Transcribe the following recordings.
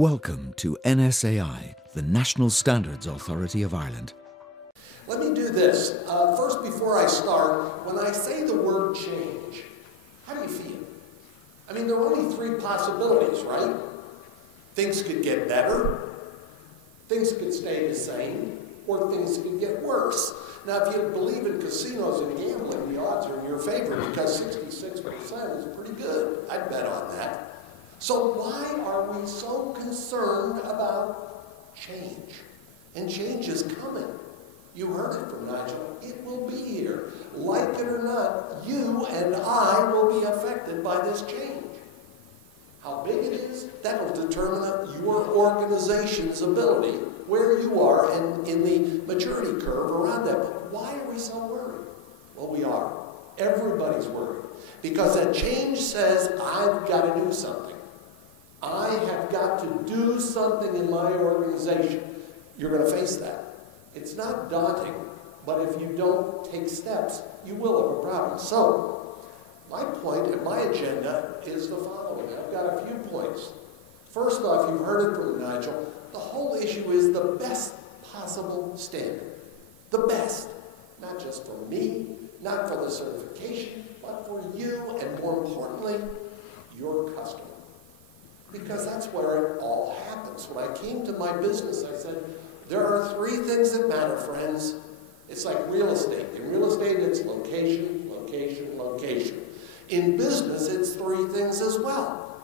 Welcome to NSAI, the National Standards Authority of Ireland. Let me do this. First, before I start, when I say the word change, how do you feel? I mean, there are only three possibilities, right? Things could get better, things could stay the same, or things could get worse. Now, if you believe in casinos and gambling, the odds are in your favor because 66% is pretty good. I'd bet on that. So why are we so concerned about change? And change is coming. You heard it from Nigel. It will be here. Like it or not, you and I will be affected by this change. How big it is, that will determine your organization's ability, where you are in the maturity curve around that. But why are we so worried? Well, we are. Everybody's worried. Because that change says, I've got to do something. I have got to do something in my organization. You're going to face that. It's not daunting, but if you don't take steps, you will have a problem. So, my point and my agenda is the following. I've got a few points. First off, you've heard it from Nigel. The whole issue is the best possible standard. The best. Not just for me, not for the certification, but for you, and more importantly, your customer. Because that's where it all happens. When I came to my business, I said, there are three things that matter, friends. It's like real estate. In real estate, it's location, location, location. In business, it's three things as well.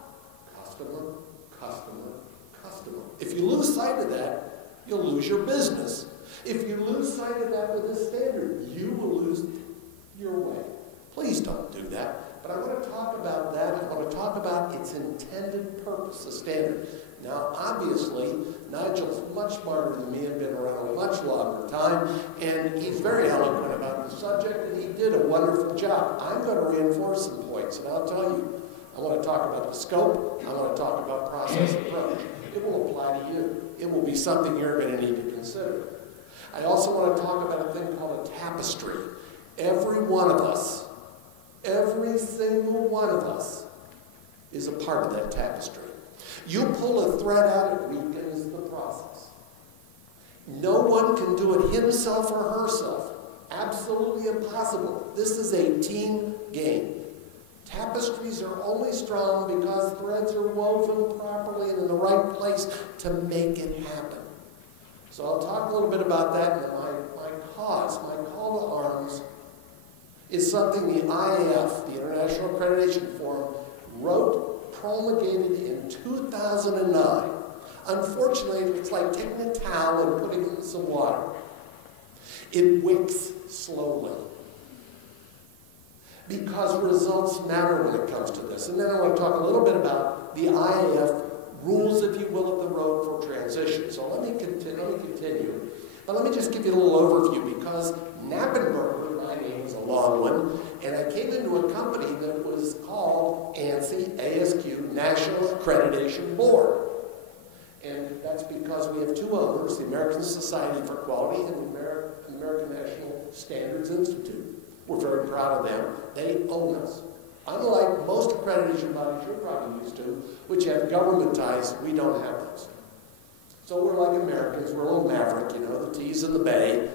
Customer, customer, customer. If you lose sight of that, you'll lose your business. If you lose sight of that with this standard, you will lose your way. Please don't do that. But I want to talk about that. I want to talk about its intended purpose, the standard. Now, obviously, Nigel's much smarter than me and been around a much longer time, and he's very eloquent about the subject, and he did a wonderful job. I'm going to reinforce some points, and I'll tell you, I want to talk about the scope, I want to talk about process approach. It will apply to you. It will be something you're going to need to consider. I also want to talk about a thing called a tapestry. Every one of us, every single one of us is a part of that tapestry. You pull a thread out, it weakens the process. No one can do it himself or herself. Absolutely impossible. This is a team game. Tapestries are only strong because threads are woven properly and in the right place to make it happen. So I'll talk a little bit about that, and my cause, my call to arms, is something the IAF, the International Accreditation Forum, wrote, promulgated in 2009. Unfortunately, it's like taking a towel and putting it in some water. It wicks slowly. Because results matter when it comes to this. And then I want to talk a little bit about the IAF rules, if you will, of the road for transition. So let me continue. But let me just give you a little overview, because Knappenberger, my name is a long one, and I came into a company that was called ANSI, ASQ, National Accreditation Board. And that's because we have two owners, the American Society for Quality and the American National Standards Institute. We're very proud of them. They own us. Unlike most accreditation bodies you're probably used to, which have government ties, we don't have those. So we're like Americans, we're a little maverick, you know, the T's in the bay,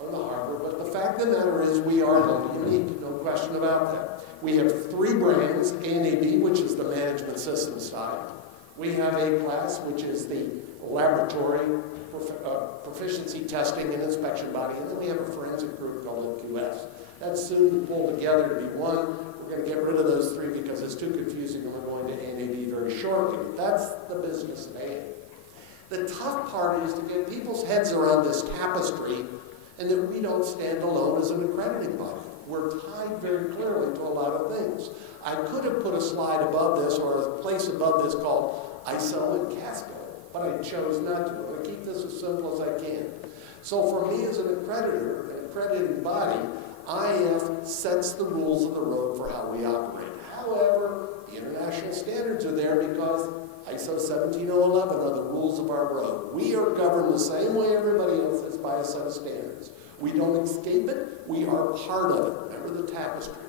on the harbor, but the fact of the matter is we are a little unique, no question about that. We have three brands, A&AB, which is the management system side. We have A-Class, which is the laboratory proficiency testing and inspection body, and then we have a forensic group called QS. That's soon pulled together to be one. We're going to get rid of those three because it's too confusing, and we're going to A&AB very shortly. That's the business of A. The tough part is to get people's heads around this tapestry and that we don't stand alone as an accrediting body. We're tied very clearly to a lot of things. I could have put a slide above this or a place above this called ISO and CASCO, but I chose not to. I'm going to keep this as simple as I can. So for me as an accreditor, an accrediting body, IF sets the rules of the road for how we operate. However, the international standards are there because ISO 17011 are the rules of our road. We are governed the same way everybody else is by a set of standards. We don't escape it, we are part of it. Remember the tapestry.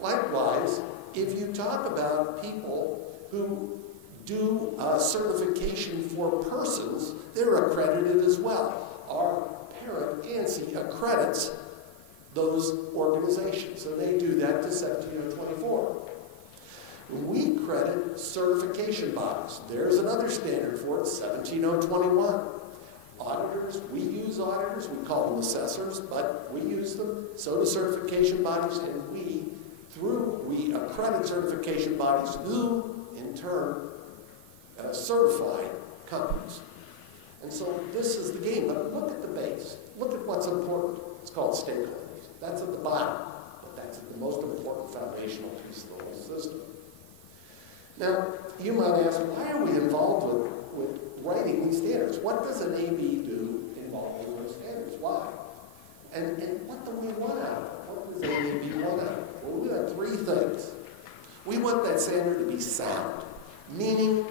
Likewise, if you talk about people who do certification for persons, they're accredited as well. Our parent, ANSI, accredits those organizations, and they do that to 17024. We credit certification bodies. There's another standard for it, 17021. Auditors, we use auditors, we call them assessors, but we use them. So do certification bodies, and we accredit certification bodies who, in turn, certify companies. And so this is the game, but look at the base. Look at what's important. It's called stakeholders. That's at the bottom, but that's the most important foundational piece of the whole system. Now, you might ask, why are we involved with writing these standards? What does an AB do involved with those standards? Why? And what do we want out of it? What does an AB want out of it? Well, we want three things. We want that standard to be sound, meaning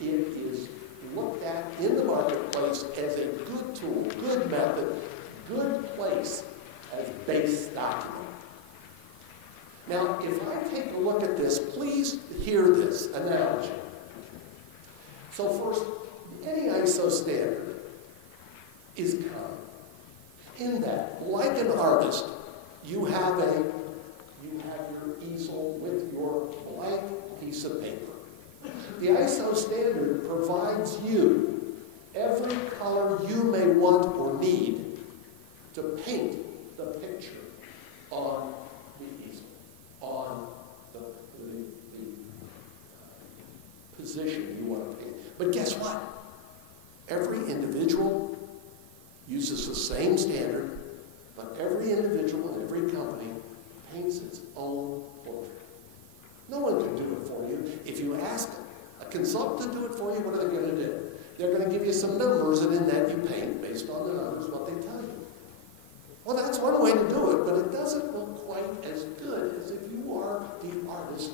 it is looked at in the marketplace as a good tool, good method, good place as base document. Now, if I take a look at this, please hear this analogy. So first, any ISO standard is common in that, like an artist, you have your easel with your blank piece of paper. The ISO standard provides you every color you may want or need to paint the picture on the easel, on the position you want to paint. But guess what? Every individual uses the same standard, but every individual and every company paints its own portrait. No one can do it for you. If you ask a consultant to do it for you, what are they going to do? They're going to give you some numbers, and in that you paint, based on the numbers, what they tell you. Well, that's one way to do it, but it doesn't look quite as good as if you are the artist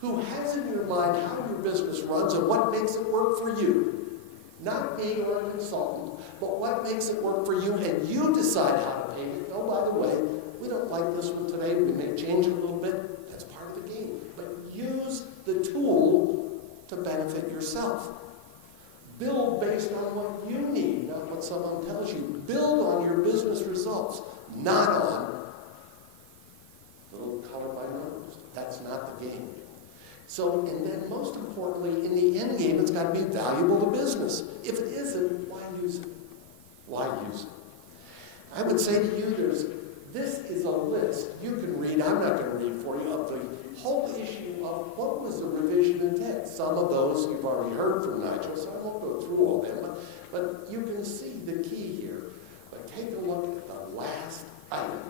who has in your mind how your business runs and what makes it work for you. Not me or a consultant, but what makes it work for you, and you decide how to paint it. Oh, by the way, we don't like this one today. We may change it a little bit. That's part of the game. But use the tool to benefit yourself. Build based on what you need, not what someone tells you. Build on your business results, not on little color by numbers. That's not the game. So, and then most importantly, in the end game, it's got to be valuable to business. If it isn't, why use it? Why use it? I would say to you, this is a list you can read, I'm not going to read for you, of the whole issue of what was the revision intent. Some of those you've already heard from Nigel, so I won't go through all them, but you can see the key here. But take a look at the last item.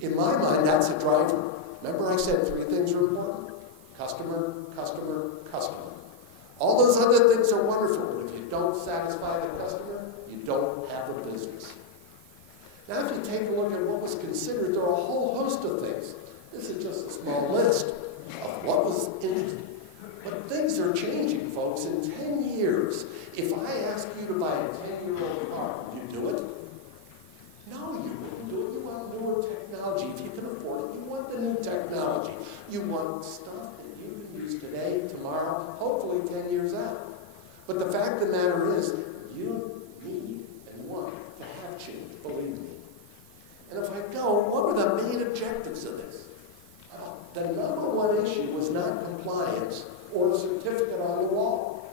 In my mind, that's a driver. Remember I said three things are important? Customer, customer, customer. All those other things are wonderful, but if you don't satisfy the customer, you don't have a business. Now, if you take a look at what was considered, there are a whole host of things. This is just a small list of what was in it. But things are changing, folks. In 10 years, if I ask you to buy a 10-year-old car, would you do it? No, you wouldn't do it. You want newer technology. If you can afford it, you want the new technology. You want stuff that you can use today, tomorrow, hopefully 10 years out. But the fact of the matter is, you need and want to have change, believe me. And if I go, what were the main objectives of this? The number one issue was not compliance or a certificate on the wall.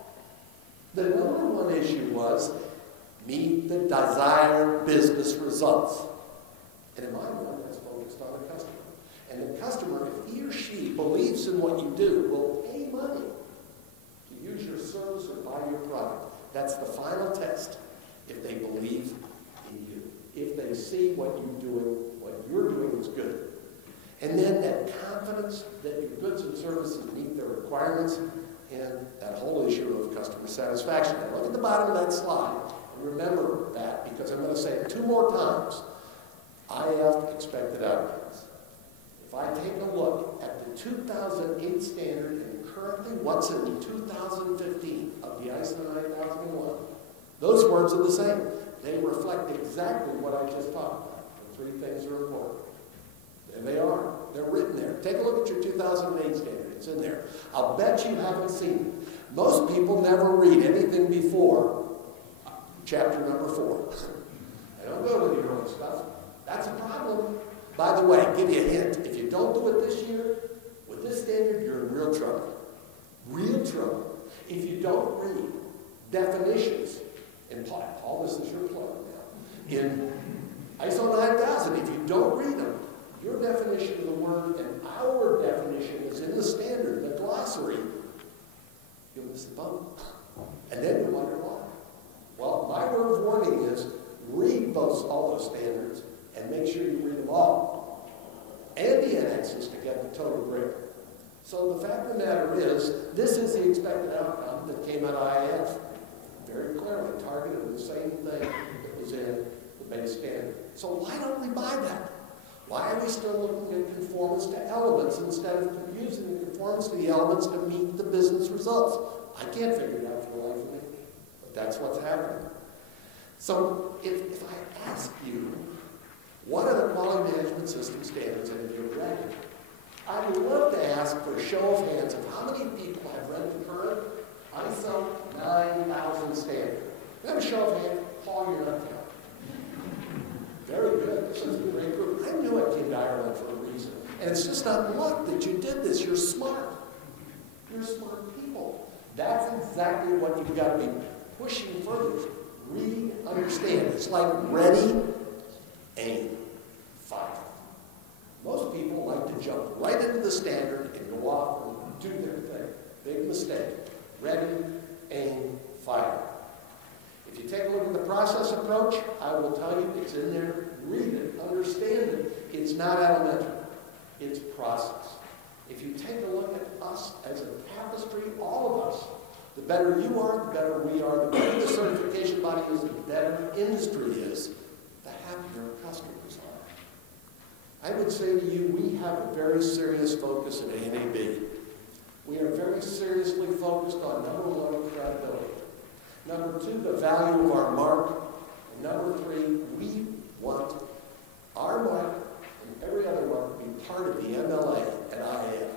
The number one issue was meet the desired business results. And in my mind, that's focused on the customer. And the customer, if he or she believes in what you do, will pay money to use your service or buy your product. That's the final test, if they believe in you. If they see what you're doing is good. And then that confidence that your goods and services meet their requirements, and that whole issue of customer satisfaction. Now look at the bottom of that slide, and remember that, because I'm going to say it 2 more times. IF expected outcomes. If I take a look at the 2008 standard and currently what's in 2015 of the ISO 9001, those words are the same. They reflect exactly what I just talked about. The 3 things are important. There they are. They're written there. Take a look at your 2008 standard. It's in there. I'll bet you haven't seen it. Most people never read anything before chapter number 4. They don't go to the early stuff. That's a problem. By the way, give you a hint. If you don't do it this year, with this standard, you're in real trouble. Real trouble. If you don't read definitions, and Paul, this is your plug now, in ISO 9000, if you don't read them, your definition of the word and our definition is in the standard, the glossary, you'll miss the boat. And then you wonder why. Well, my word of warning is read all those standards and make sure you read them all. And the annexes to get the total grade. So the fact of the matter is, this is the expected outcome that came out of IAF. Very clearly targeted the same thing that was in the base standard. So why don't we buy that? Why are we still looking at conformance to elements instead of using the conformance to the elements to meet the business results? I can't figure it out for the life of me, but that's what's happening. So if I ask you, what are the quality management system standards that have you read? I would love to ask for a show of hands of how many people have read the current ISO 9000 standard. Can I have a show of hands? Paul, you're not counting. Very good. This is a great group. I knew I came to Ireland for a reason. And it's just not luck that you did this. You're smart. You're smart people. That's exactly what you've got to be pushing further. Read, understand. It's like ready, aim, fire. Most people like to jump right into the standard and go off and do their thing. Big mistake. Ready, aim, fire. If you take a look at the process approach, I will tell you it's in there. Read it, understand it. It's not elementary. It's process. If you take a look at us as a tapestry, all of us, the better you are, the better we are, the better the certification body is, the better industry is, the happier customers are. I would say to you, we have a very serious focus at A&AB. We are very seriously focused on number 1, credibility. Number 2, the value of our mark. And number 3, we want our mark and every other mark to be part of the MLA and IAF,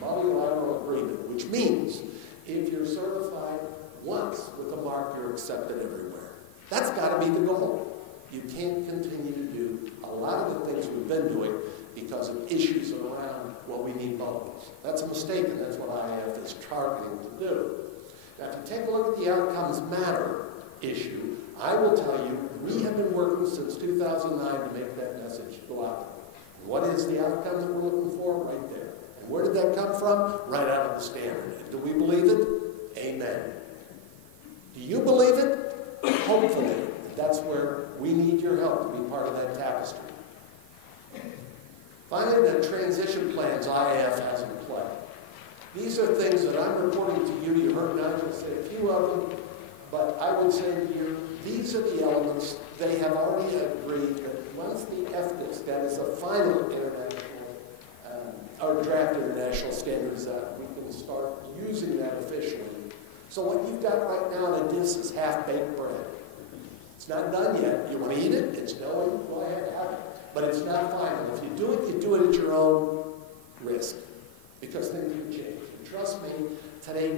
multilateral agreement, which means if you're certified once with a mark, you're accepted everywhere. That's got to be the goal. You can't continue to do a lot of the things we've been doing because of issues around what we need multiples. That's a mistake, and that's what IAF is targeting to do. Now, if you take a look at the outcomes matter issue, I will tell you, we have been working since 2009 to make that message go out. And what is the outcome that we're looking for? Right there. And where did that come from? Right out of the standard. And do we believe it? Amen. Do you believe it? Hopefully. That's where we need your help to be part of that tapestry. Finally, the transition plans IAF has in play. These are things that I'm reporting to you. You heard Nigel say a few of them, but I would say to you, these are the elements. They have already agreed that once the FDIS, that is a final international or draft international standards, we can start using that officially. So what you've got right now in a DIS is half-baked bread. It's not done yet. You want to eat it? It's no, go ahead, have it. But it's not final. If you do it at your own risk, because things can change. And trust me, today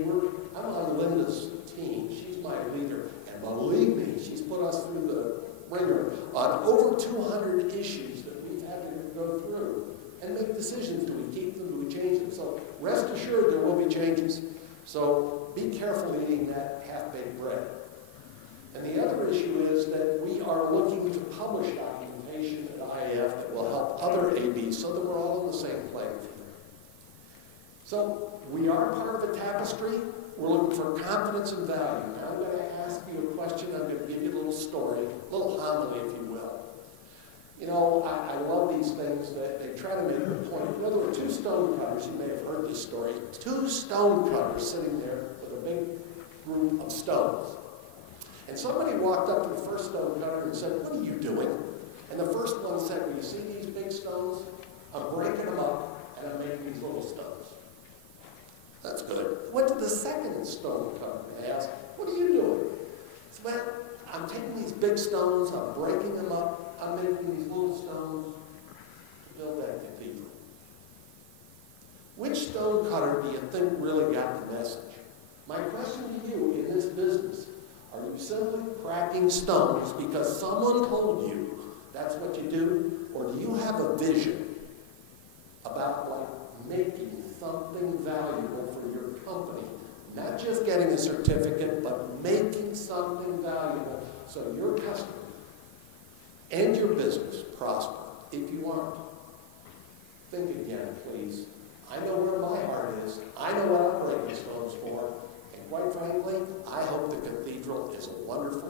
I'm on Linda's team. She's my leader. And believe me, she's put us through the ringer on over 200 issues that we've had to go through and make decisions. Do we keep them? Do we change them? So rest assured there will be changes. So be careful eating that half-baked bread. And the other issue is that we are looking to publish documentation at IAF that will help other ABs so that we're all in the same playing field. So we are part of a tapestry. We're looking for confidence and value. Now I'm going to ask you a question. I'm going to give you a little story, a little homily, if you will. You know, I love these things that they try to make a point. You know, there were 2 stone cutters. You may have heard this story. 2 stone cutters sitting there with a big group of stones. And somebody walked up to the first stone cutter and said, "What are you doing?" And the first one said, "Well, you see these big stones? I'm breaking them up and I'm making these little stones." That's good. Went to the second stone cutter and asked, "What are you doing?" He said, "Well, I'm taking these big stones, I'm breaking them up, I'm making these little stones to build that cathedral." Which stone cutter do you think really got the message? My question Are you simply cracking stones because someone told you that's what you do? Or do you have a vision about like making something valuable for your company? Not just getting a certificate, but making something valuable so your customer and your business prosper. If you aren't, think again, please. I know where my heart is. I know what I'm breaking stones for. And quite frankly, I hope the cathedral is a wonderful